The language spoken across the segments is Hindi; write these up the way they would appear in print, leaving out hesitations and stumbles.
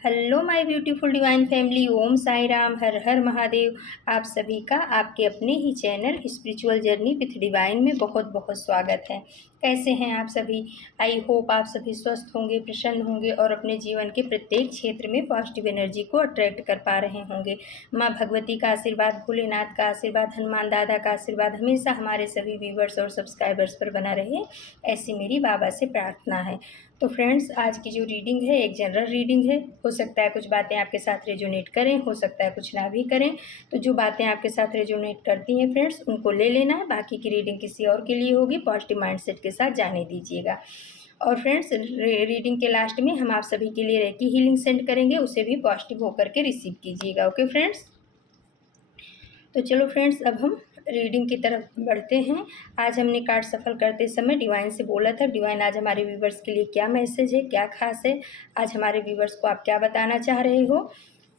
Hello my beautiful divine family, Om Sai Ram, Har Har Mahadev. आप सभी का आपके अपने ही channel spiritual journey with divine में बहुत बहुत स्वागत है। कैसे हैं आप सभी? आई होप आप सभी स्वस्थ होंगे, प्रसन्न होंगे और अपने जीवन के प्रत्येक क्षेत्र में पॉजिटिव एनर्जी को अट्रैक्ट कर पा रहे होंगे। माँ भगवती का आशीर्वाद, भोलेनाथ का आशीर्वाद, हनुमान दादा का आशीर्वाद हमेशा हमारे सभी व्यूवर्स और सब्सक्राइबर्स पर बना रहे, ऐसी मेरी बाबा से प्रार्थना है। तो फ्रेंड्स, आज की जो रीडिंग है एक जनरल रीडिंग है। हो सकता है कुछ बातें आपके साथ रेजोनेट करें, हो सकता है कुछ ना भी करें। तो जो बातें आपके साथ रेजोनेट करती हैं फ्रेंड्स, उनको ले लेना है। बाकी की रीडिंग किसी और के लिए होगी, पॉजिटिव माइंडसेट के साथ जाने दीजिएगा। और फ्रेंड्स, रीडिंग के लास्ट में हम आप सभी के लिए रेकी हीलिंग सेंड करेंगे, उसे भी पॉजिटिव होकर के रिसीव कीजिएगा। ओके फ्रेंड्स, तो चलो फ्रेंड्स, अब हम रीडिंग की तरफ बढ़ते हैं। आज हमने कार्ड सफल करते समय डिवाइन से बोला था, डिवाइन आज हमारे व्यूवर्स के लिए क्या मैसेज है, क्या खास है, आज हमारे व्यूवर्स को आप क्या बताना चाह रहे हो।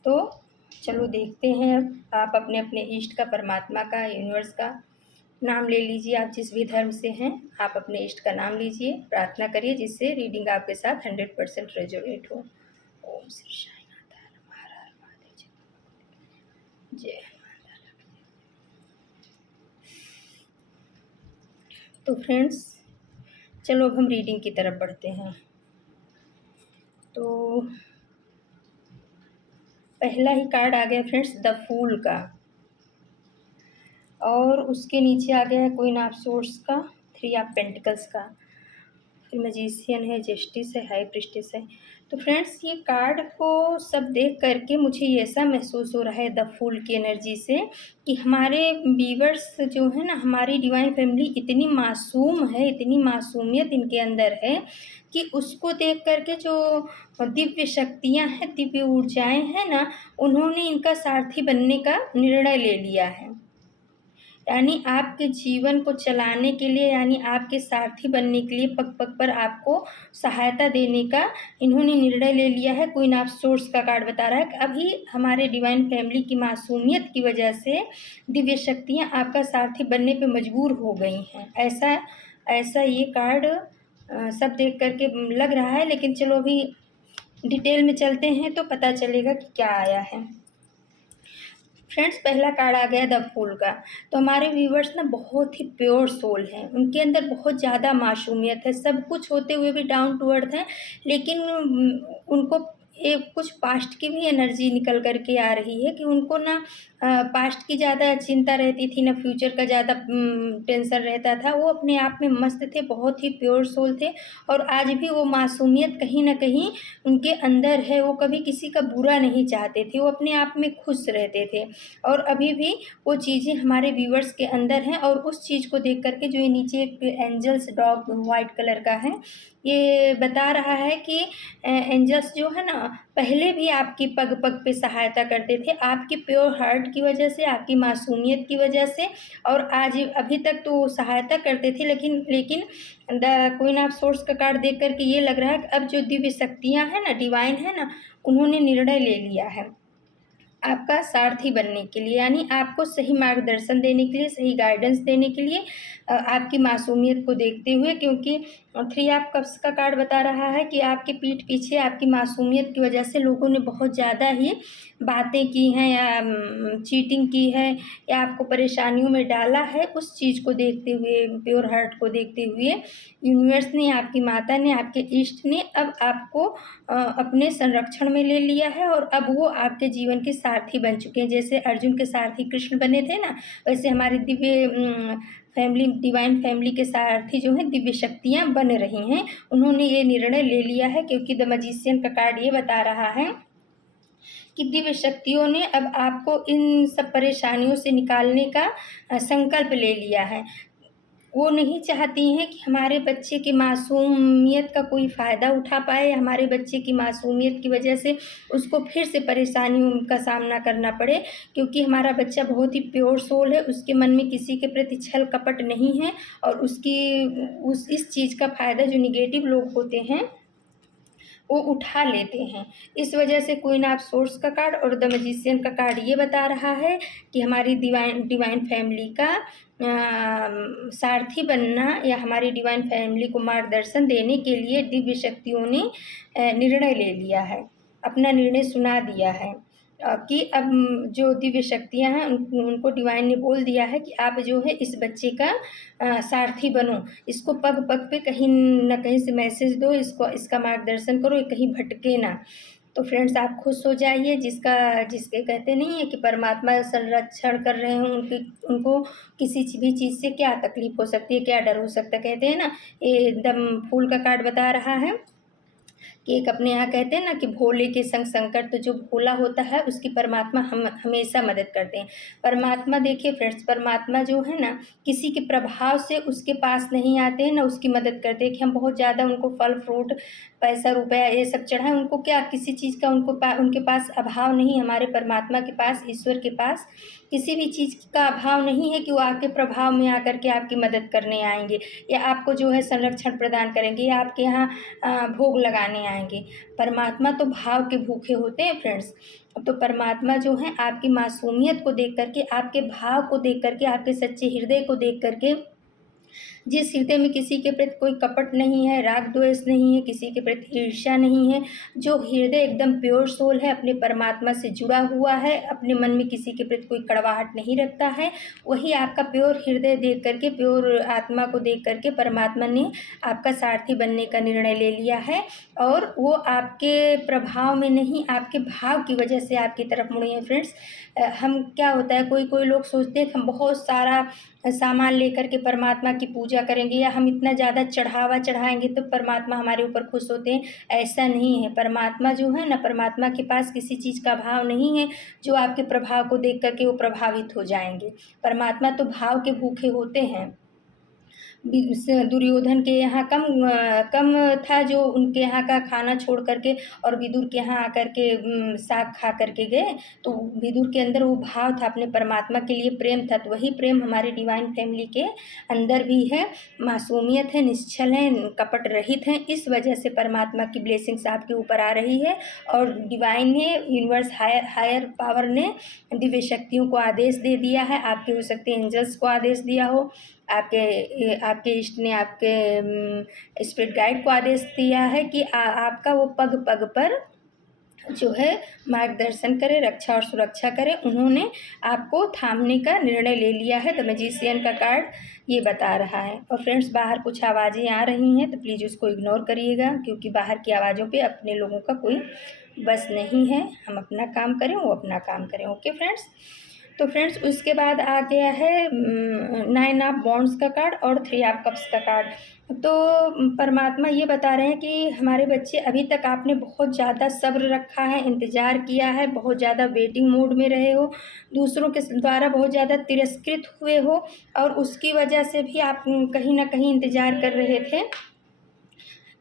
तो चलो देखते हैं। आप अपने अपने इष्ट का, परमात्मा का, यूनिवर्स का नाम ले लीजिए। आप जिस भी धर्म से हैं, आप अपने इष्ट का नाम लीजिए, प्रार्थना करिए जिससे रीडिंग आपके साथ 100% रेजोनेट हो। ओम श्री साई नाथ हर हर महादेव जय। तो फ्रेंड्स, चलो अब हम रीडिंग की तरफ बढ़ते हैं। तो पहला ही कार्ड आ गया फ्रेंड्स, द फूल का, और उसके नीचे आ गया है क्वीन ऑफ सोर्ड्स का, 3 ऑफ पेंटिकल्स का, फिर मैजिशियन है, जस्टिस है, हाई प्रीस्टेस है। तो फ्रेंड्स, ये कार्ड को सब देख करके मुझे ऐसा महसूस हो रहा है द फूल की एनर्जी से कि हमारे व्यूवर्स जो है ना, हमारी डिवाइन फैमिली इतनी मासूम है, इतनी मासूमियत इनके अंदर है कि उसको देख करके जो दिव्य शक्तियाँ हैं, दिव्य ऊर्जाएं हैं ना, उन्होंने इनका सारथी बनने का निर्णय ले लिया है। यानी आपके जीवन को चलाने के लिए, यानी आपके सारथी बनने के लिए, पग पग पर आपको सहायता देने का इन्होंने निर्णय ले लिया है। क्वीन ऑफ सोर्ड्स का कार्ड बता रहा है कि अभी हमारे डिवाइन फैमिली की मासूमियत की वजह से दिव्य शक्तियाँ आपका सारथी बनने पे मजबूर हो गई हैं। ऐसा ऐसा ये कार्ड सब देख करके लग रहा है, लेकिन चलो अभी डिटेल में चलते हैं तो पता चलेगा कि क्या आया है। फ्रेंड्स, पहला कार्ड आ गया द फूल का। तो हमारे व्यूवर्स ना बहुत ही प्योर सोल हैं, उनके अंदर बहुत ज़्यादा मासूमियत है, सब कुछ होते हुए भी डाउन टू अर्थ हैं, लेकिन उनको एक कुछ पास्ट की भी एनर्जी निकल करके आ रही है कि उनको ना पास्ट की ज़्यादा चिंता रहती थी, ना फ्यूचर का ज़्यादा टेंशन रहता था। वो अपने आप में मस्त थे, बहुत ही प्योर सोल थे, और आज भी वो मासूमियत कहीं ना कहीं उनके अंदर है। वो कभी किसी का बुरा नहीं चाहते थे, वो अपने आप में खुश रहते थे, और अभी भी वो चीज़ें हमारे व्यूवर्स के अंदर हैं। और उस चीज़ को देख करके जो ये नीचे एक एंजल्स डॉग वाइट कलर का है, ये बता रहा है कि एंजल्स जो है ना, पहले भी आपकी पग पग पे सहायता करते थे, आपकी प्योर हार्ट की वजह से, आपकी मासूमियत की वजह से, और आज अभी तक तो सहायता करते थे। लेकिन द क्वीन ऑफ सोर्ड्स का कार्ड देख करके ये लग रहा है कि अब जो दिव्य शक्तियाँ हैं ना, डिवाइन है ना, उन्होंने निर्णय ले लिया है आपका सारथी बनने के लिए, यानी आपको सही मार्गदर्शन देने के लिए, सही गाइडेंस देने के लिए, आपकी मासूमियत को देखते हुए। क्योंकि 3 ऑफ कप्स का कार्ड बता रहा है कि आपके पीठ पीछे आपकी मासूमियत की वजह से लोगों ने बहुत ज़्यादा ही बातें की हैं, या चीटिंग की है, या आपको परेशानियों में डाला है। उस चीज़ को देखते हुए, प्योर हार्ट को देखते हुए, यूनिवर्स ने, आपकी माता ने, आपके इष्ट ने अब आपको अपने संरक्षण में ले लिया है, और अब वो आपके जीवन के सारथी बन चुके हैं। जैसे अर्जुन के सारथी कृष्ण बने थे ना, वैसे हमारी दिव्य फैमिली, डिवाइन फैमिली के सारथी जो हैं दिव्य शक्तियाँ बन रही हैं। उन्होंने ये निर्णय ले लिया है, क्योंकि द मैजिशियन का कार्ड ये बता रहा है कि दिव्य शक्तियों ने अब आपको इन सब परेशानियों से निकालने का संकल्प ले लिया है। वो नहीं चाहती हैं कि हमारे बच्चे की मासूमियत का कोई फ़ायदा उठा पाए, हमारे बच्चे की मासूमियत की वजह से उसको फिर से परेशानियों का सामना करना पड़े। क्योंकि हमारा बच्चा बहुत ही प्योर सोल है, उसके मन में किसी के प्रति छल कपट नहीं है, और इस चीज़ का फ़ायदा जो निगेटिव लोग होते हैं वो उठा लेते हैं। इस वजह से क्वीन ऑफ सोर्ड्स का कार्ड और द मैजिशियन का कार्ड ये बता रहा है कि हमारी डिवाइन फैमिली का सारथी बनना, या हमारी डिवाइन फैमिली को मार्गदर्शन देने के लिए दिव्य शक्तियों ने निर्णय ले लिया है। अपना निर्णय सुना दिया है कि अब जो दिव्य शक्तियाँ हैं उनको डिवाइन ने बोल दिया है कि आप जो है इस बच्चे का सारथी बनो, इसको पग पग पे कहीं न कहीं से मैसेज दो, इसका मार्गदर्शन करो, ये कहीं भटके ना। तो फ्रेंड्स आप खुश हो जाइए, जिसके कहते नहीं है कि परमात्मा संरक्षण कर रहे हों, उनको किसी भी चीज़ से क्या तकलीफ हो सकती है, क्या डर हो सकता है। कहते हैं ना, ये एकदम फूल का कार्ड बता रहा है कि एक अपने यहाँ कहते हैं ना कि भोले के संग संकट, तो जो भोला होता है उसकी परमात्मा हम हमेशा मदद करते हैं। परमात्मा देखिए फ्रेंड्स, परमात्मा जो है ना किसी के प्रभाव से उसके पास नहीं आते हैं ना उसकी मदद करते हैं कि हम बहुत ज़्यादा उनको फल फ्रूट पैसा रुपया ये सब चढ़ाएं, उनको क्या किसी चीज़ का उनके पास अभाव नहीं। हमारे परमात्मा के पास, ईश्वर के पास किसी भी चीज़ का अभाव नहीं है कि वो आपके प्रभाव में आकर के आपकी मदद करने आएंगे या आपको जो है संरक्षण प्रदान करेंगे या आपके यहाँ भोग लगाने आएंगे। परमात्मा तो भाव के भूखे होते हैं फ्रेंड्स। तो परमात्मा जो है आपकी मासूमियत को देख करके, आपके भाव को देख करके, आपके सच्चे हृदय को देख करके, जिस हृदय में किसी के प्रति कोई कपट नहीं है, राग द्वेष नहीं है, किसी के प्रति ईर्ष्या नहीं है, जो हृदय एकदम प्योर सोल है, अपने परमात्मा से जुड़ा हुआ है, अपने मन में किसी के प्रति कोई कड़वाहट नहीं रखता है, वही आपका प्योर हृदय देख करके, प्योर आत्मा को देख करके परमात्मा ने आपका सारथी बनने का निर्णय ले लिया है। और वो आपके प्रभाव में नहीं, आपके भाव की वजह से आपकी तरफ मुड़े हैं फ्रेंड्स। हम क्या होता है, कोई लोग सोचते हैं हम बहुत सारा सामान लेकर के परमात्मा की पूजा करेंगे या हम इतना ज़्यादा चढ़ावा चढ़ाएंगे तो परमात्मा हमारे ऊपर खुश होते हैं। ऐसा नहीं है। परमात्मा जो है ना, परमात्मा के पास किसी चीज़ का भाव नहीं है जो आपके प्रभाव को देख करके वो प्रभावित हो जाएंगे। परमात्मा तो भाव के भूखे होते हैं। दुर्योधन के यहाँ कम था जो उनके यहाँ का खाना छोड़ करके और विदुर के यहाँ आकर के साग खा करके गए, तो विदुर के अंदर वो भाव था, अपने परमात्मा के लिए प्रेम था। तो वही प्रेम हमारे डिवाइन फैमिली के अंदर भी है। मासूमियत है, निश्चल है, कपट रहित हैं, इस वजह से परमात्मा की ब्लेसिंग्स आपके ऊपर आ रही है। और डिवाइन ने, यूनिवर्स हायर पावर ने दिव्य शक्तियों को आदेश दे दिया है। आपके हो सकते हैं एंजल्स को आदेश दिया हो, आपके इष्ट ने आपके स्पिरिट गाइड को आदेश दिया है कि आपका वो पग पग पर जो है मार्गदर्शन करे, रक्षा और सुरक्षा करे। उन्होंने आपको थामने का निर्णय ले लिया है। द मैजिशियन का कार्ड ये बता रहा है। और फ्रेंड्स बाहर कुछ आवाज़ें आ रही हैं तो प्लीज़ उसको इग्नोर करिएगा, क्योंकि बाहर की आवाज़ों पे अपने लोगों का कोई बस नहीं है। हम अपना काम करें, वो अपना काम करें। Okay friends. तो फ्रेंड्स उसके बाद आ गया है 9 ऑफ वॉन्ड्स का कार्ड और 3 ऑफ कप्स का कार्ड। तो परमात्मा ये बता रहे हैं कि हमारे बच्चे, अभी तक आपने बहुत ज़्यादा सब्र रखा है, इंतज़ार किया है, बहुत ज़्यादा वेटिंग मोड में रहे हो, दूसरों के द्वारा बहुत ज़्यादा तिरस्कृत हुए हो और उसकी वजह से भी आप कहीं ना कहीं इंतज़ार कर रहे थे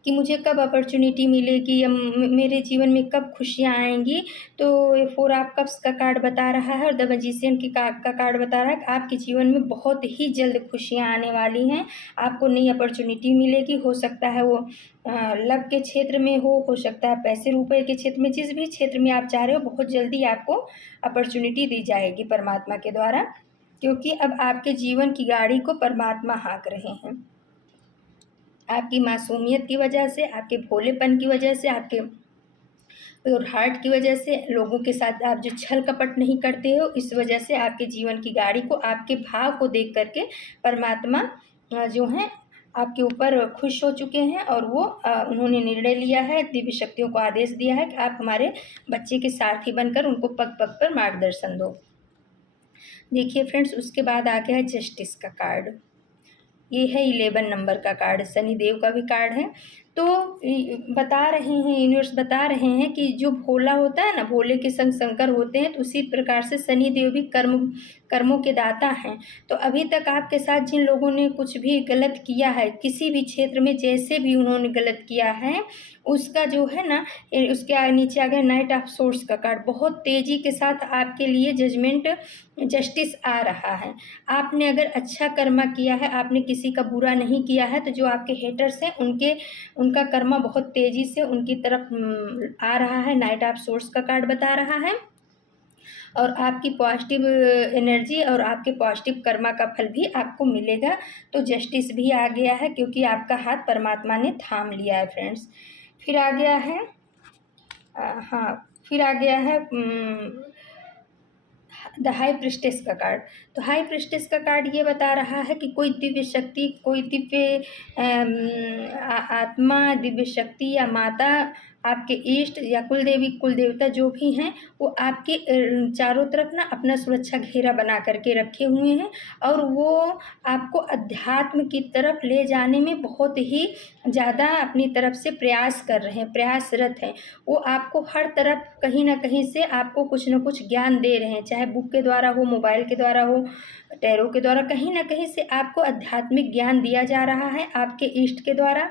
कि मुझे कब अपॉर्चुनिटी मिलेगी या मेरे जीवन में कब खुशियाँ आएंगी। तो ये 4 ऑफ कप्स का कार्ड बता रहा है और द मैजिशियन का कार्ड बता रहा है कि आपके जीवन में बहुत ही जल्द खुशियाँ आने वाली हैं। आपको नई अपॉर्चुनिटी मिलेगी। हो सकता है वो लक के क्षेत्र में हो सकता है पैसे रुपए के क्षेत्र में, जिस भी क्षेत्र में आप चाह रहे हो बहुत जल्दी आपको अपॉर्चुनिटी दी जाएगी परमात्मा के द्वारा, क्योंकि अब आपके जीवन की गाड़ी को परमात्मा हाँक रहे हैं। आपकी मासूमियत की वजह से, आपके भोलेपन की वजह से, आपके प्योर हार्ट की वजह से, लोगों के साथ आप जो छल कपट नहीं करते हो, इस वजह से आपके जीवन की गाड़ी को, आपके भाव को देख करके परमात्मा जो है आपके ऊपर खुश हो चुके हैं और वो उन्होंने निर्णय लिया है, दिव्य शक्तियों को आदेश दिया है कि आप हमारे बच्चे के सारथी बनकर उनको पग पग पर मार्गदर्शन दो। देखिए फ्रेंड्स उसके बाद आ गया है जस्टिस का कार्ड। ये है 11 नंबर का कार्ड, शनि देव का भी कार्ड है। तो बता रहे हैं, यूनिवर्स बता रहे हैं कि जो भोला होता है ना, भोले के संग शंकर होते हैं, तो उसी प्रकार से शनि देव भी कर्मों के दाता हैं। तो अभी तक आपके साथ जिन लोगों ने कुछ भी गलत किया है, किसी भी क्षेत्र में जैसे भी उन्होंने गलत किया है, उसका जो है ना, उसके नीचे आ गया नाइट ऑफ सोर्स का कार्ड। बहुत तेज़ी के साथ आपके लिए जजमेंट, जस्टिस आ रहा है। आपने अगर अच्छा कर्मा किया है, आपने किसी का बुरा नहीं किया है, तो जो आपके हेटर्स हैं उनका कर्मा बहुत तेज़ी से उनकी तरफ आ रहा है। नाइट ऑफ सोर्स का कार्ड बता रहा है और आपकी पॉजिटिव एनर्जी और आपके पॉजिटिव कर्मा का फल भी आपको मिलेगा। तो जस्टिस भी आ गया है, क्योंकि आपका हाथ परमात्मा ने थाम लिया है फ्रेंड्स। फिर आ गया है हाँ, फिर आ गया है द हाई प्रिस्टेस का कार्ड। तो हाई प्रिस्टेस का कार्ड ये बता रहा है कि कोई दिव्य शक्ति, कोई दिव्य आत्मा, दिव्य शक्ति या माता, आपके इष्ट या कुल देवी कुल देवता जो भी हैं, वो आपके चारों तरफ ना अपना सुरक्षा घेरा बना करके रखे हुए हैं, और वो आपको अध्यात्म की तरफ ले जाने में बहुत ही ज़्यादा अपनी तरफ से प्रयास कर रहे हैं, प्रयासरत हैं। वो आपको हर तरफ कहीं ना कहीं से आपको कुछ न कुछ ज्ञान दे रहे हैं, चाहे बुक के द्वारा हो, मोबाइल के द्वारा हो, टैरो के द्वारा, कहीं ना कहीं से आपको आध्यात्मिक ज्ञान दिया जा रहा है आपके इष्ट के द्वारा,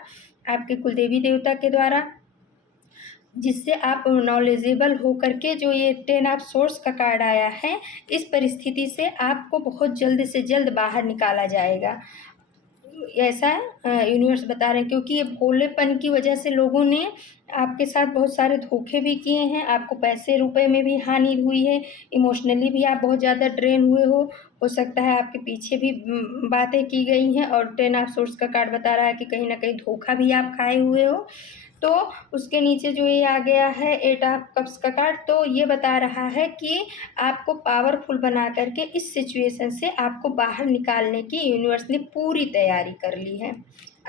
आपके कुलदेवी देवता के द्वारा, जिससे आप नॉलेजेबल हो करके जो ये 10 ऑफ सोर्स का कार्ड आया है, इस परिस्थिति से आपको बहुत जल्द से जल्द बाहर निकाला जाएगा, ऐसा यूनिवर्स बता रहे हैं। क्योंकि ये भोलेपन की वजह से लोगों ने आपके साथ बहुत सारे धोखे भी किए हैं, आपको पैसे रुपए में भी हानि हुई है, इमोशनली भी आप बहुत ज़्यादा ड्रेन हुए हो सकता है आपके पीछे भी बातें की गई हैं, और 10 ऑफ सोर्स का कार्ड बता रहा है कि कहीं ना कहीं धोखा भी आप खाए हुए हो। तो उसके नीचे जो ये आ गया है 8 ऑफ कप्स का कार्ड, तो ये बता रहा है कि आपको पावरफुल बना करके इस सिचुएशन से आपको बाहर निकालने की यूनिवर्स ने पूरी तैयारी कर ली है।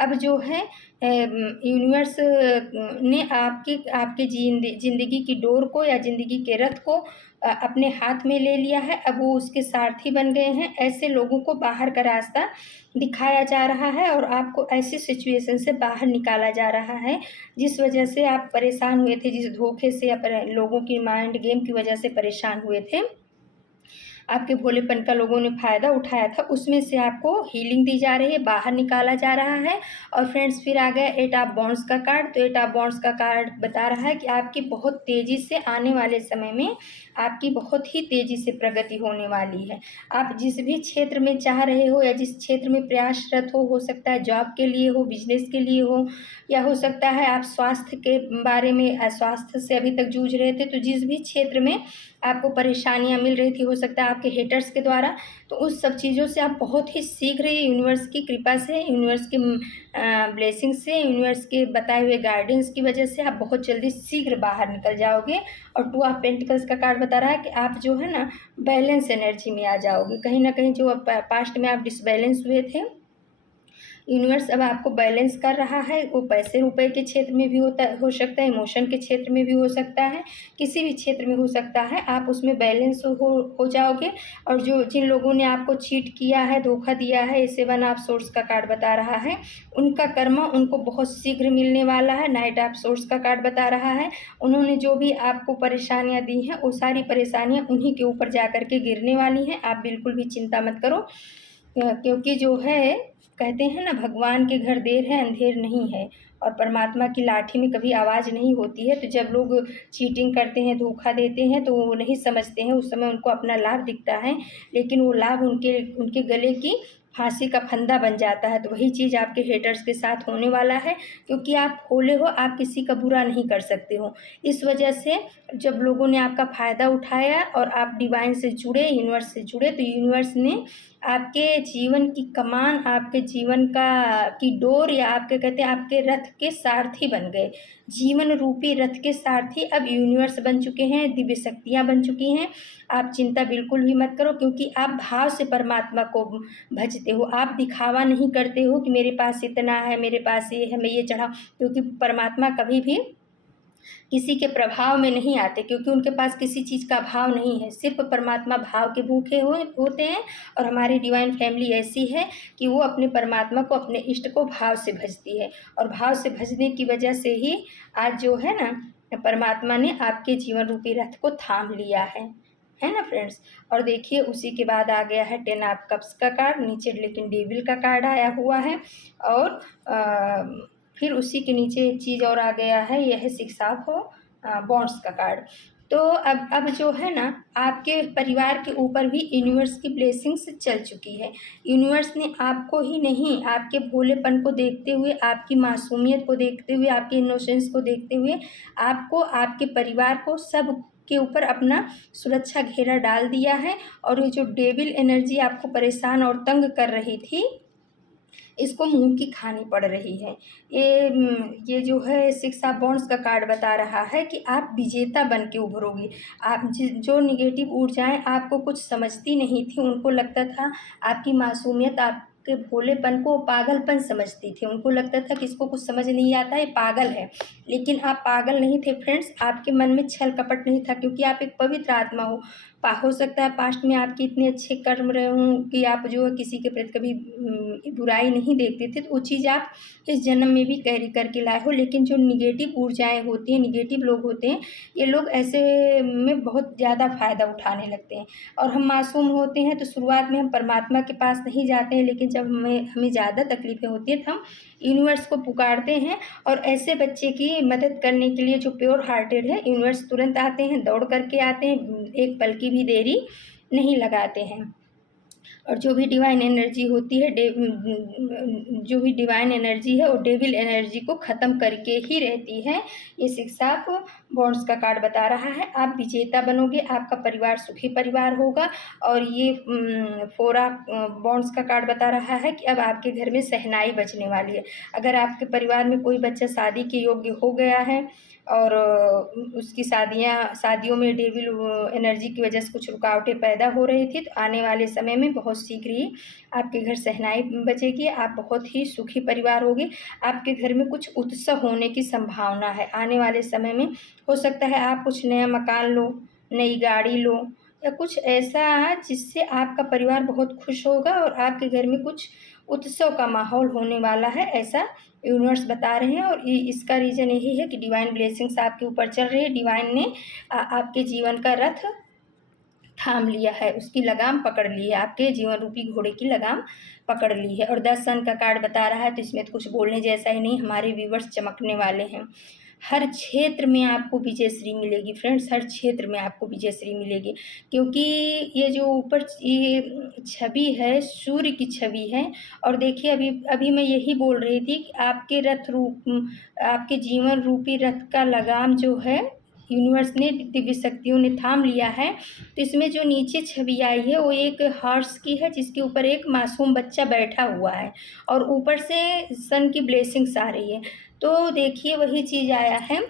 अब जो है यूनिवर्स ने आपकी ज़िंदगी की डोर को या ज़िंदगी के रथ को अपने हाथ में ले लिया है। अब वो उसके सारथी बन गए हैं। ऐसे लोगों को बाहर का रास्ता दिखाया जा रहा है और आपको ऐसी सिचुएशन से बाहर निकाला जा रहा है जिस वजह से आप परेशान हुए थे, जिस धोखे से या लोगों की माइंड गेम की वजह से परेशान हुए थे, आपके भोलेपन का लोगों ने फ़ायदा उठाया था, उसमें से आपको हीलिंग दी जा रही है, बाहर निकाला जा रहा है। और फ्रेंड्स फिर आ गया 8 ऑफ वॉन्ड्स का कार्ड। तो 8 ऑफ वॉन्ड्स का कार्ड बता रहा है कि आपकी बहुत तेज़ी से आने वाले समय में आपकी बहुत ही तेज़ी से प्रगति होने वाली है। आप जिस भी क्षेत्र में चाह रहे हो या जिस क्षेत्र में प्रयासरत हो सकता है जॉब के लिए हो, बिजनेस के लिए हो, या हो सकता है आप स्वास्थ्य के बारे में स्वास्थ्य से अभी तक जूझ रहे थे, तो जिस भी क्षेत्र में आपको परेशानियां मिल रही थी, हो सकता है आपके हेटर्स के द्वारा, तो उस सब चीज़ों से आप बहुत ही शीघ्र ही यूनिवर्स की कृपा से, यूनिवर्स के ब्लेसिंग से, यूनिवर्स के बताए हुए गाइडेंस की वजह से आप बहुत जल्दी शीघ्र बाहर निकल जाओगे। और 2 ऑफ पेंटिकल्स का कार्ड बता रहा है कि आप जो है ना बैलेंस एनर्जी में आ जाओगे। कहीं ना कहीं जो पास्ट में आप डिसबैलेंस हुए थे, यूनिवर्स अब आपको बैलेंस कर रहा है। वो पैसे रुपए के क्षेत्र में भी हो सकता है, इमोशन के क्षेत्र में भी हो सकता है, किसी भी क्षेत्र में हो सकता है, आप उसमें बैलेंस हो जाओगे। और जो जिन लोगों ने आपको चीट किया है, धोखा दिया है, इसे 1 ऑफ सोर्स का कार्ड बता रहा है, उनका कर्मा उनको बहुत शीघ्र मिलने वाला है। 9 ऑफ सोर्स का कार्ड बता रहा है, उन्होंने जो भी आपको परेशानियां दी हैं, वो सारी परेशानियां उन्हीं के ऊपर जा कर के गिरने वाली हैं। आप बिल्कुल भी चिंता मत करो, क्योंकि जो है कहते हैं ना, भगवान के घर देर है अंधेर नहीं है, और परमात्मा की लाठी में कभी आवाज़ नहीं होती है। तो जब लोग चीटिंग करते हैं, धोखा देते हैं, तो वो नहीं समझते हैं, उस समय उनको अपना लाभ दिखता है, लेकिन वो लाभ उनके गले की फांसी का फंदा बन जाता है। तो वही चीज़ आपके हेटर्स के साथ होने वाला है, क्योंकि आप भोले हो, आप किसी का बुरा नहीं कर सकते हो। इस वजह से जब लोगों ने आपका फ़ायदा उठाया और आप डिवाइन से जुड़े, यूनिवर्स से जुड़े, तो यूनिवर्स ने आपके जीवन की कमान, आपके जीवन की डोर, या आपके कहते हैं आपके रथ के सारथी बन गए। जीवन रूपी रथ के सारथी अब यूनिवर्स बन चुके हैं, दिव्य शक्तियाँ बन चुकी हैं। आप चिंता बिल्कुल भी मत करो, क्योंकि आप भाव से परमात्मा को भजते हो। आप दिखावा नहीं करते हो कि मेरे पास इतना है, मेरे पास ये है, मैं ये चढ़ाऊँ, क्योंकि परमात्मा कभी भी किसी के प्रभाव में नहीं आते, क्योंकि उनके पास किसी चीज़ का भाव नहीं है। सिर्फ परमात्मा भाव के भूखे होते हैं। और हमारी डिवाइन फैमिली ऐसी है कि वो अपने परमात्मा को, अपने इष्ट को भाव से भजती है, और भाव से भजने की वजह से ही आज जो है ना, परमात्मा ने आपके जीवन रूपी रथ को थाम लिया है ना फ्रेंड्स। और देखिए उसी के बाद आ गया है 10 ऑफ कप्स का कार्ड, नीचे लेकिन डेविल का कार्ड आया हुआ है। और फिर उसी के नीचे एक चीज़ और आ गया है, यह है 6 ऑफ वॉन्ड्स का कार्ड। तो अब जो है ना, आपके परिवार के ऊपर भी यूनिवर्स की ब्लेसिंग्स चल चुकी है। यूनिवर्स ने आपको ही नहीं, आपके भोलेपन को देखते हुए, आपकी मासूमियत को देखते हुए, आपके इनोसेंस को देखते हुए, आपको, आपके परिवार को, सब के ऊपर अपना सुरक्षा घेरा डाल दिया है। और ये जो डेविल एनर्जी आपको परेशान और तंग कर रही थी, इसको मुंह की खानी पड़ रही है। ये जो है 6 ऑफ वॉन्ड्स का कार्ड बता रहा है कि आप विजेता बन के उभरोगी। आप जो निगेटिव ऊर्जाएं आपको कुछ समझती नहीं थी, उनको लगता था आपकी मासूमियत, आपके भोलेपन को पागलपन समझती थी। उनको लगता था कि इसको कुछ समझ नहीं आता, ये पागल है। लेकिन आप पागल नहीं थे फ्रेंड्स, आपके मन में छल कपट नहीं था, क्योंकि आप एक पवित्र आत्मा हो। हो सकता है पास्ट में आपके इतने अच्छे कर्म रहे हों कि आप जो है किसी के प्रति कभी बुराई नहीं देखते थे, तो वो चीज़ आप इस जन्म में भी कैरी करके लाए हो। लेकिन जो निगेटिव ऊर्जाएं होती हैं, निगेटिव लोग होते हैं, ये लोग ऐसे में बहुत ज़्यादा फ़ायदा उठाने लगते हैं। और हम मासूम होते हैं तो शुरुआत में हम परमात्मा के पास नहीं जाते हैं, लेकिन जब हमें ज़्यादा तकलीफ़ें होती हैं तो हम यूनिवर्स को पुकारते हैं। और ऐसे बच्चे की मदद करने के लिए जो प्योर हार्टेड है, यूनिवर्स तुरंत आते हैं, दौड़ करके आते हैं, एक पल की भी देरी नहीं लगाते हैं। और जो भी डिवाइन एनर्जी होती है, जो भी डिवाइन एनर्जी है, वो डेविल एनर्जी को ख़त्म करके ही रहती है। ये 6 ऑफ वॉन्ड्स का कार्ड बता रहा है आप विजेता बनोगे, आपका परिवार सुखी परिवार होगा। और ये 4 ऑफ वॉन्ड्स का कार्ड बता रहा है कि अब आपके घर में शहनाई बजने वाली है। अगर आपके परिवार में कोई बच्चा शादी के योग्य हो गया है और उसकी शादियों में डेविल एनर्जी की वजह से कुछ रुकावटें पैदा हो रही थी, तो आने वाले समय में बहुत शीघ्र ही आपके घर शहनाई बजेगी, आप बहुत ही सुखी परिवार होगे। आपके घर में कुछ उत्सव होने की संभावना है आने वाले समय में। हो सकता है आप कुछ नया मकान लो, नई गाड़ी लो, या कुछ ऐसा जिससे आपका परिवार बहुत खुश होगा और आपके घर में कुछ उत्सव का माहौल होने वाला है, ऐसा यूनिवर्स बता रहे हैं। और इसका रीज़न यही है कि डिवाइन ब्लेसिंग्स आपके ऊपर चल रही है। डिवाइन ने आपके जीवन का रथ थाम लिया है, उसकी लगाम पकड़ ली है, आपके जीवन रूपी घोड़े की लगाम पकड़ ली है। और 10 सन का कार्ड बता रहा है, तो इसमें तो कुछ बोलने जैसा ही नहीं, हमारे व्यूवर्स चमकने वाले हैं। हर क्षेत्र में आपको विजयश्री मिलेगी फ्रेंड्स, हर क्षेत्र में आपको विजयश्री मिलेगी, क्योंकि ये जो ऊपर ये छवि है, सूर्य की छवि है। और देखिए अभी मैं यही बोल रही थी कि आपके जीवन रूपी रथ का लगाम जो है यूनिवर्स ने, दिव्य शक्तियों ने थाम लिया है। तो इसमें जो नीचे छवि आई है वो एक हॉर्स की है, जिसके ऊपर एक मासूम बच्चा बैठा हुआ है और ऊपर से सन की ब्लेसिंग्स आ रही है। तो देखिए वही चीज़ आया है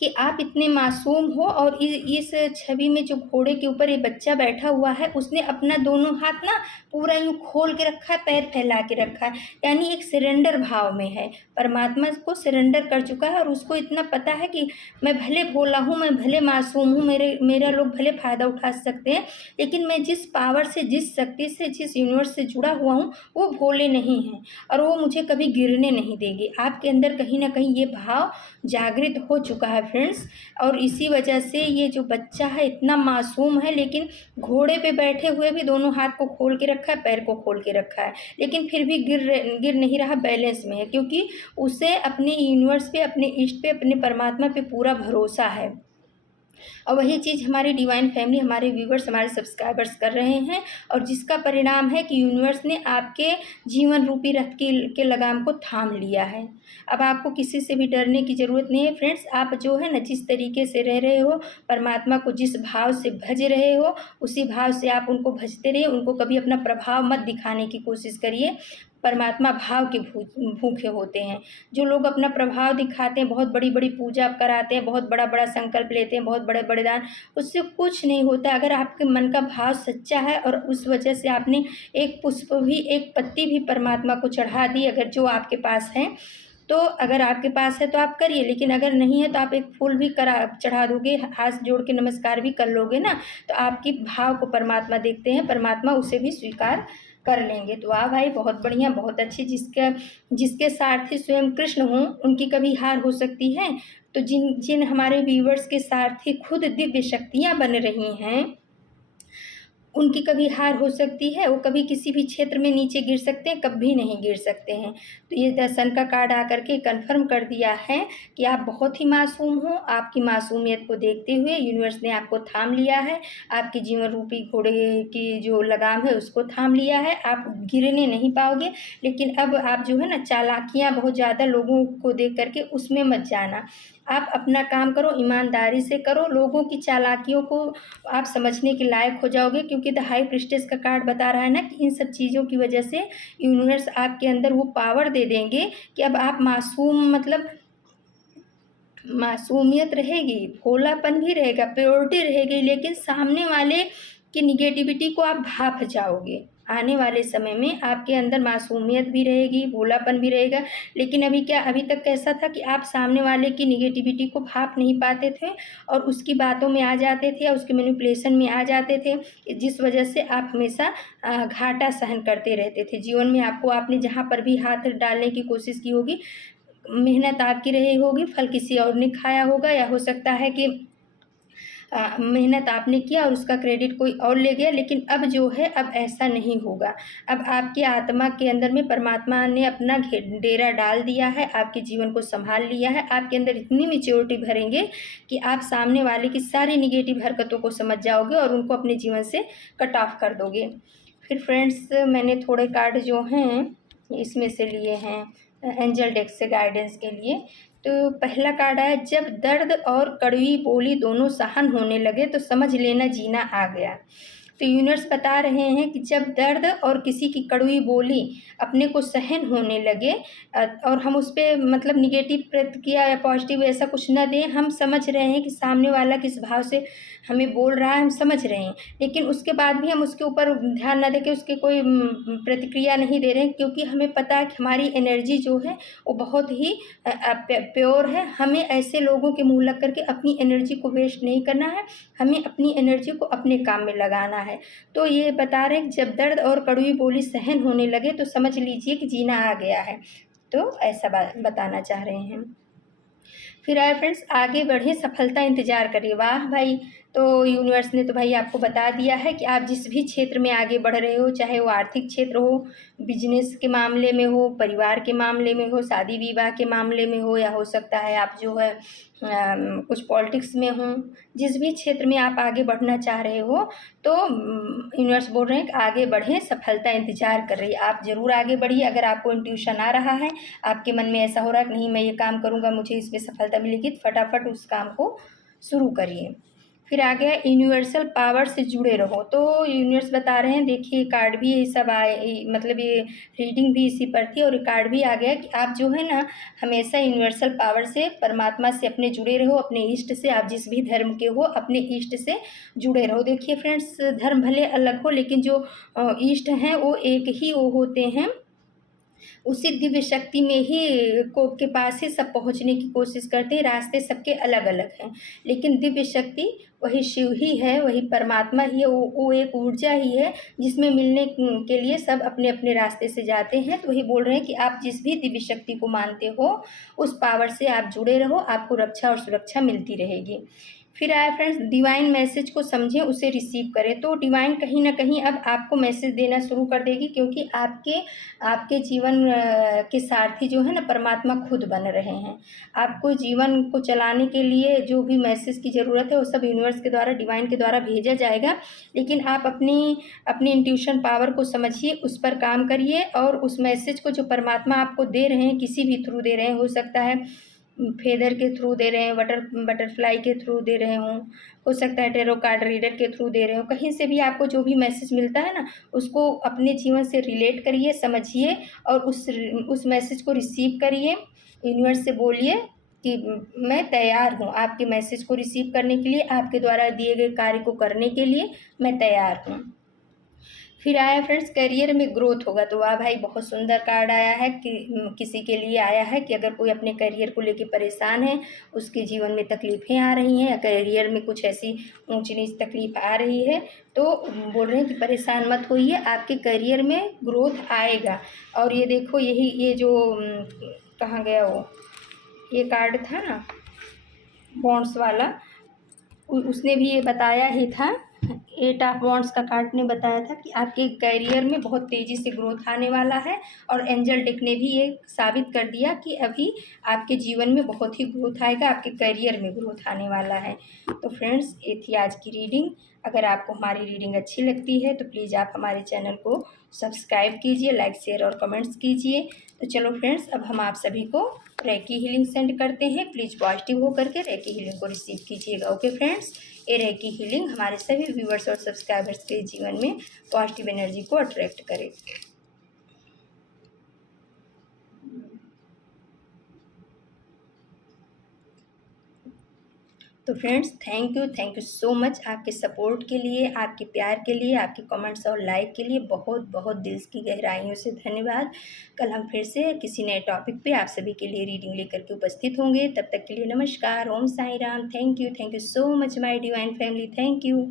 कि आप इतने मासूम हो, और इस छवि में जो घोड़े के ऊपर ये बच्चा बैठा हुआ है, उसने अपना दोनों हाथ ना पूरा यूँ खोल के रखा है, पैर फैला के रखा है, यानी एक सरेंडर भाव में है, परमात्मा को सरेंडर कर चुका है। और उसको इतना पता है कि मैं भले भोला हूँ, मैं भले मासूम हूँ, मेरा लोग भले फ़ायदा उठा सकते हैं, लेकिन मैं जिस पावर से, जिस शक्ति से, जिस यूनिवर्स से जुड़ा हुआ हूँ, वो भोले नहीं हैं और वो मुझे कभी गिरने नहीं देंगे। आपके अंदर कहीं ना कहीं ये भाव जागृत हो चुका है फ्रेंड्स। और इसी वजह से ये जो बच्चा है इतना मासूम है, लेकिन घोड़े पे बैठे हुए भी दोनों हाथ को खोल के रखा है, पैर को खोल के रखा है, लेकिन फिर भी गिर नहीं रहा, बैलेंस में है, क्योंकि उसे अपने यूनिवर्स पे, अपने इष्ट पे, अपने परमात्मा पे पूरा भरोसा है। और वही चीज़ हमारी डिवाइन फैमिली, हमारे व्यूवर्स, हमारे सब्सक्राइबर्स कर रहे हैं, और जिसका परिणाम है कि यूनिवर्स ने आपके जीवन रूपी रथ के लगाम को थाम लिया है। अब आपको किसी से भी डरने की ज़रूरत नहीं है फ्रेंड्स। आप जो है ना, जिस तरीके से रह रहे हो, परमात्मा को जिस भाव से भज रहे हो, उसी भाव से आप उनको भजते रहिए। उनको कभी अपना प्रभाव मत दिखाने की कोशिश करिए। परमात्मा भाव के भूखे होते हैं। जो लोग अपना प्रभाव दिखाते हैं, बहुत बड़ी बड़ी पूजा कराते हैं, बहुत बड़ा बड़ा संकल्प लेते हैं, बहुत बड़े बड़े दान, उससे कुछ नहीं होता। अगर आपके मन का भाव सच्चा है और उस वजह से आपने एक पुष्प भी, एक पत्ती भी परमात्मा को चढ़ा दी, अगर जो आपके पास है, तो अगर आपके पास है तो आप करिए, लेकिन अगर नहीं है तो आप एक फूल भी चढ़ा दोगे, हाथ जोड़ के नमस्कार भी कर लोगे ना, तो आपकी भाव को परमात्मा देखते हैं, परमात्मा उसे भी स्वीकार कर लेंगे। तो वाह भाई, बहुत बढ़िया, बहुत अच्छी। जिसके सारथी स्वयं कृष्ण हों, उनकी कभी हार हो सकती है? तो जिन हमारे व्यूवर्स के सारथी खुद दिव्य शक्तियाँ बन रही हैं, उनकी कभी हार हो सकती है? वो कभी किसी भी क्षेत्र में नीचे गिर सकते हैं? कभी नहीं गिर सकते हैं। तो ये 10 सन का कार्ड आकर के कन्फर्म कर दिया है कि आप बहुत ही मासूम हो। आपकी मासूमियत को देखते हुए यूनिवर्स ने आपको थाम लिया है, आपके जीवन रूपी घोड़े की जो लगाम है उसको थाम लिया है। आप गिरने नहीं पाओगे, लेकिन अब आप जो है ना, चालाकियाँ बहुत ज़्यादा लोगों को देख करके उसमें मत जाना। आप अपना काम करो, ईमानदारी से करो, लोगों की चालाकियों को आप समझने के लायक हो जाओगे, क्योंकि द हाई प्रीस्टेस का कार्ड बता रहा है ना कि इन सब चीज़ों की वजह से यूनिवर्स आपके अंदर वो पावर दे देंगे कि अब आप मासूम, मतलब मासूमियत रहेगी, भोलापन भी रहेगा, प्योरिटी रहेगी, लेकिन सामने वाले की निगेटिविटी को आप भाप जाओगे। आने वाले समय में आपके अंदर मासूमियत भी रहेगी, भोलापन भी रहेगा, लेकिन अभी तक कैसा था कि आप सामने वाले की निगेटिविटी को भाप नहीं पाते थे और उसकी बातों में आ जाते थे या उसके मैनिपुलेशन में आ जाते थे, जिस वजह से आप हमेशा घाटा सहन करते रहते थे। जीवन में आपने जहाँ पर भी हाथ डालने की कोशिश की होगी, मेहनत आपकी रही होगी, फल किसी और ने खाया होगा, या हो सकता है कि मेहनत आपने किया और उसका क्रेडिट कोई और ले गया। लेकिन अब जो है, अब ऐसा नहीं होगा। अब आपकी आत्मा के अंदर में परमात्मा ने अपना डेरा डाल दिया है, आपके जीवन को संभाल लिया है। आपके अंदर इतनी मैच्योरिटी भरेंगे कि आप सामने वाले की सारी निगेटिव हरकतों को समझ जाओगे और उनको अपने जीवन से कट ऑफ कर दोगे। फिर फ्रेंड्स, मैंने थोड़े कार्ड जो हैं इसमें से लिए हैं एंजल डेक से गाइडेंस के लिए। तो पहला कार्ड आया, जब दर्द और कड़वी बोली दोनों सहन होने लगे तो समझ लेना जीना आ गया। तो यूनिवर्स बता रहे हैं कि जब दर्द और किसी की कड़वी बोली अपने को सहन होने लगे और हम उस पर मतलब निगेटिव प्रतिक्रिया या पॉजिटिव ऐसा कुछ ना दें, हम समझ रहे हैं कि सामने वाला किस भाव से हमें बोल रहा है, हम समझ रहे हैं, लेकिन उसके बाद भी हम उसके ऊपर ध्यान ना देके उसके कोई प्रतिक्रिया नहीं दे रहे हैं, क्योंकि हमें पता है कि हमारी एनर्जी जो है वो बहुत ही प्योर है। हमें ऐसे लोगों के मुँह लग करके अपनी एनर्जी को वेस्ट नहीं करना है, हमें अपनी एनर्जी को अपने काम में लगाना है। तो ये बता रहे हैं कि जब दर्द और कड़वी बोली सहन होने लगे तो समझ लीजिए कि जीना आ गया है। तो ऐसा बताना चाह रहे हैं। फिर आए फ्रेंड्स, आगे बढ़े, सफलता इंतजार करिए। वाह भाई, तो यूनिवर्स ने तो भाई आपको बता दिया है कि आप जिस भी क्षेत्र में आगे बढ़ रहे हो, चाहे वो आर्थिक क्षेत्र हो, बिजनेस के मामले में हो, परिवार के मामले में हो, शादी विवाह के मामले में हो, या हो सकता है आप जो है कुछ पॉलिटिक्स में हो, जिस भी क्षेत्र में आप आगे बढ़ना चाह रहे हो, तो यूनिवर्स बोल रहे हैं कि आगे बढ़ें, सफलता इंतजार कर रही है। आप ज़रूर आगे बढ़िए। अगर आपको इंट्यूशन आ रहा है, आपके मन में ऐसा हो रहा है कि नहीं मैं ये काम करूँगा, मुझे इसमें सफलता मिलेगी, तो फटाफट उस काम को शुरू करिए। फिर आ गया यूनिवर्सल पावर से जुड़े रहो। तो यूनिवर्स बता रहे हैं, देखिए कार्ड भी ये सब आए, मतलब ये रीडिंग भी इसी पर थी और कार्ड भी आ गया कि आप जो है ना हमेशा यूनिवर्सल पावर से, परमात्मा से अपने जुड़े रहो, अपने इष्ट से, आप जिस भी धर्म के हो अपने इष्ट से जुड़े रहो। देखिए फ्रेंड्स, धर्म भले अलग हो, लेकिन जो इष्ट हैं वो एक ही वो होते हैं, उसी दिव्य शक्ति में ही के पास ही सब पहुंचने की कोशिश करते हैं। रास्ते सबके अलग अलग हैं, लेकिन दिव्य शक्ति वही शिव ही है, वही परमात्मा ही है, वो एक ऊर्जा ही है जिसमें मिलने के लिए सब अपने अपने रास्ते से जाते हैं। तो वही बोल रहे हैं कि आप जिस भी दिव्य शक्ति को मानते हो उस पावर से आप जुड़े रहो, आपको रक्षा और सुरक्षा मिलती रहेगी। फिर आया फ्रेंड्स, डिवाइन मैसेज को समझें, उसे रिसीव करें। तो डिवाइन कहीं ना कहीं अब आपको मैसेज देना शुरू कर देगी, क्योंकि आपके जीवन के सारथी जो है ना परमात्मा खुद बन रहे हैं। आपको जीवन को चलाने के लिए जो भी मैसेज की ज़रूरत है वो सब यूनिवर्स के द्वारा, डिवाइन के द्वारा भेजा जाएगा। लेकिन आप अपनी इंट्यूशन पावर को समझिए, उस पर काम करिए और उस मैसेज को जो परमात्मा आपको दे रहे हैं, किसी भी थ्रू दे रहे हैं, हो सकता है फेदर के थ्रू दे रहे हैं, बटरफ्लाई के थ्रू दे रहे हों, हो सकता है टेरो कार्ड रीडर के थ्रू दे रहे हो, कहीं से भी आपको जो भी मैसेज मिलता है ना उसको अपने जीवन से रिलेट करिए, समझिए और उस मैसेज को रिसीव करिए। यूनिवर्स से बोलिए कि मैं तैयार हूँ आपके मैसेज को रिसीव करने के लिए, आपके द्वारा दिए गए कार्य को करने के लिए मैं तैयार हूँ। फिर आया फ्रेंड्स, करियर में ग्रोथ होगा। तो वाह भाई, बहुत सुंदर कार्ड आया है कि किसी के लिए आया है कि अगर कोई अपने करियर को लेकर परेशान है, उसके जीवन में तकलीफ़ें आ रही हैं या करियर में कुछ ऐसी ऊंच नीच तकलीफ आ रही है, तो बोल रहे हैं कि परेशान मत होइए, आपके करियर में ग्रोथ आएगा। और ये देखो, ये जो कहाँ गया वो, ये कार्ड था ना बॉन्ड्स वाला, उसने भी ये बताया ही था, 8 ऑफ वॉन्ड्स का कार्ड ने बताया था कि आपके करियर में बहुत तेज़ी से ग्रोथ आने वाला है। और एंजल डेक ने भी ये साबित कर दिया कि अभी आपके जीवन में बहुत ही ग्रोथ आएगा, आपके करियर में ग्रोथ आने वाला है। तो फ्रेंड्स, ये थी आज की रीडिंग। अगर आपको हमारी रीडिंग अच्छी लगती है तो प्लीज़ आप हमारे चैनल को सब्सक्राइब कीजिए, लाइक शेयर और कमेंट्स कीजिए। तो चलो फ्रेंड्स, अब हम आप सभी को रेकी हीलिंग सेंड करते हैं, प्लीज़ पॉजिटिव होकर के रेकी हीलिंग को रिसीव कीजिएगा। ओके फ्रेंड्स, ये रेकी हीलिंग हमारे सभी व्यूवर्स और सब्सक्राइबर्स के जीवन में पॉजिटिव एनर्जी को अट्रैक्ट करे। तो friends, thank you so much आपके सपोर्ट के लिए, आपके प्यार के लिए, आपके कमेंट्स और लाइक के लिए बहुत बहुत दिल की गहराइयों से धन्यवाद। कल हम फिर से किसी नए टॉपिक पे आप सभी के लिए रीडिंग लेकर के उपस्थित होंगे। तब तक के लिए नमस्कार, Om Sai Ram. Thank you so much my divine family. Thank you.